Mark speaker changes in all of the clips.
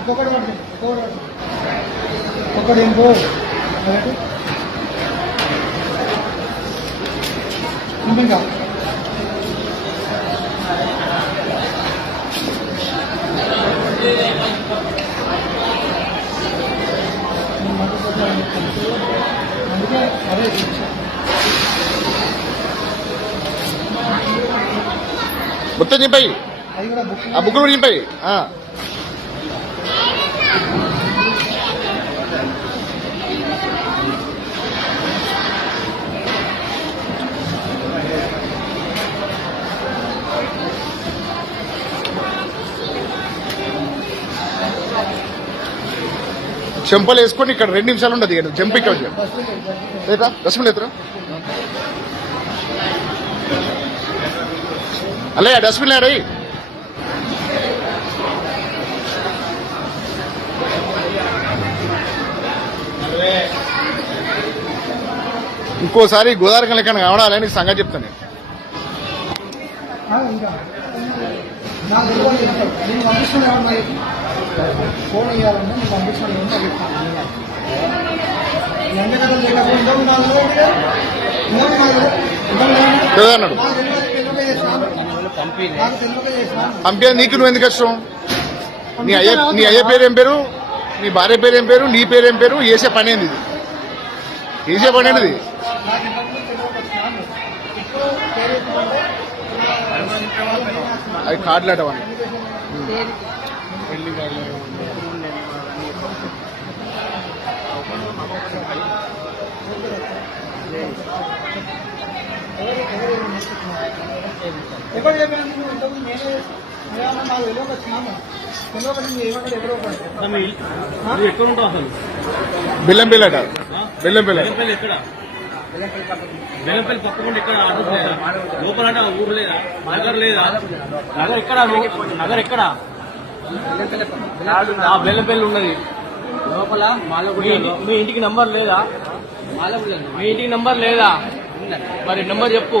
Speaker 1: ఒక్కొక్కటి పడుతుంది ఒక్కొక్కటి ఏం పో అదేంటి? అందుకే అదే.
Speaker 2: మొత్తం
Speaker 1: నింపాయి.
Speaker 2: ఆ బుక్ కూడా నింపాయి. చెంపలు వేసుకొని ఇక్కడ రెండు నిమిషాలు ఉండదు ఇక్కడ చెంప ఇక్కడ ఉంది. లేదా అల్లయ్య డస్ట్బిన్ లేడీ. ఇంకోసారి గోదావరి లెక్కన కావడాలని సంగతి చెప్తాను నేను.
Speaker 1: కదా
Speaker 2: పంపేది నీకు నువ్వు ఎందుకు కష్టం? నీ అయ్య నీ అయ్య పేరు ఏం పేరు? నీ భార్య పేరు ఏం పేరు? నీ పేరు ఏం పేరు? చేసే పని ఏంది ఇది? చేసే పని ఏంటిది
Speaker 1: నాకు ఇంతకుముందు తెలియక వచ్చినాను. ఇప్పుడు ఎక్కడ చెప్పినా నువ్వు ఇంతకుముందు నేనే నేనేమన్నా నాకు తెలియక వచ్చినాను. తెలియక నువ్వు ఏమన్నా ఎవరో ఒకరు.
Speaker 3: నువ్వు ఎక్కడ ఉంటావు అసలు?
Speaker 2: బెల్లం బిల్ అట. బెల్లం బిల్ అట.
Speaker 3: బెల్లంపల్లి ఎక్కడ? బెల్లంపల్లి పక్కకుండా ఎక్కడ? అడ్రస్ లేదా లోపల అంటే ఊరు లేదా? నగర్ లేదా? నగర్ ఎక్కడ? నగర్ ఎక్కడ? ఆ బెల్లంపల్లి ఉన్నది. లోపల మీ ఇంటికి నంబర్ లేదా? మీ ఇంటికి నంబర్ లేదా? మరి నెంబర్ చెప్పు.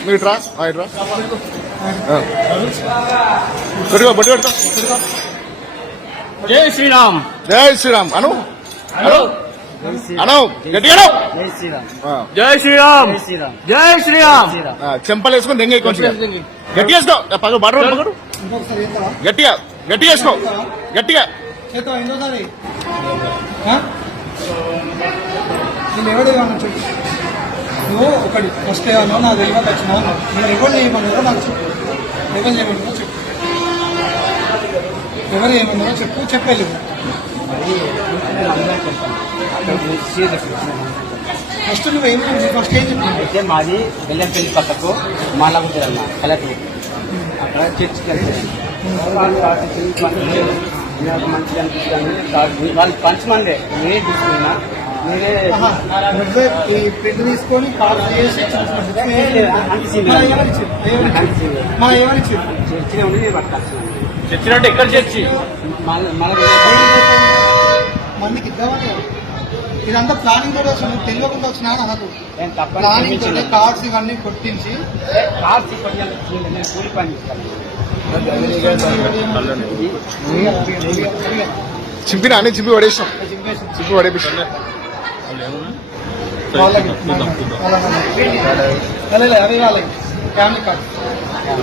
Speaker 2: నువ్వు ఇట్రా ఇట్రా పెట్టుకో బట్టి పెట్టుకో.
Speaker 3: జై శ్రీరామ్.
Speaker 2: జై శ్రీరామ్. అను. అను. అను. గట్టిగా
Speaker 3: జై శ్రీరామ్. జై
Speaker 2: శ్రీరామ్. చెంపలు వేసుకొని దెంగ గట్టి వేసుకో. పగ బడరు పగడు గట్టిగా గట్టి వేసుకో. గట్టిగా.
Speaker 1: నేను ఎవడే నువ్వు ఒకటి. ఫస్ట్ ఏమన్నా నాకు తెలియక వచ్చినా నేను రికార్డ్ చేయమన్నారో నాకు చెప్పు. రికార్డ్ చేయమన్నారో చెప్పు. ఎవరు ఏమన్నారో చెప్పు చెప్పలేదు ఫస్ట్ నువ్వు ఏం ఫస్ట్ ఏం చెప్పు?
Speaker 4: అయితే మాది బెల్లంపల్లి పక్కకు మాలగుంటుంది అన్న కలెక్టర్. అక్కడ చర్చికి వెళ్తాను మంచిగా అనిపిస్తుంది. వాళ్ళు పంచమండే నేను
Speaker 1: చూసుకున్నా? నువ్వే ఈ ప్రింట్ తీసుకొని చేసి మా
Speaker 4: చర్చిలో ఉండి నేను
Speaker 3: ఎక్కడ చర్చి?
Speaker 4: మళ్ళీ
Speaker 1: మందికి ఇద్దామని ఇదంతా ప్లానింగ్ కూడా వచ్చిన తెలియకుండా వచ్చినా నాకు ప్లానింగ్
Speaker 4: తోటి
Speaker 1: కార్డ్స్ ఇవన్నీ కొట్టించి
Speaker 4: కార్డ్స్ కూలి పని
Speaker 2: చింపినా అని చింపి పడేసాం చింపి పడేపిస్తాం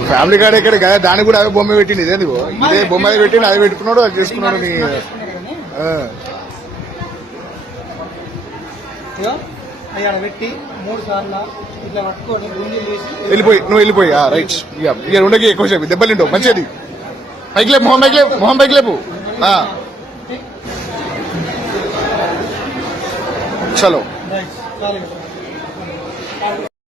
Speaker 1: ఫ్యామిలీ కార్డ్
Speaker 2: ఎక్కడ కదా దానికి కూడా అదే బొమ్మ పెట్టింది. ఇదే నువ్వు ఇదే బొమ్మ అది పెట్టింది అది పెట్టుకున్నాడు అది చేసుకున్నాడు నీ
Speaker 1: అవి పెట్టి మూడు సార్లు ఇట్లా పట్టుకొని
Speaker 2: వెళ్ళిపోయి నువ్వు వెళ్ళిపోయి ఆ, రైట్. ఇక ఇక ఉండకి ఎక్కువ సేపు. దెబ్బలు తింటావు మంచిది. పైకి లేపు మొహం పైకి లేపు మొహం పైకి లేపు. ఆ, చలో
Speaker 1: రైట్ చాలు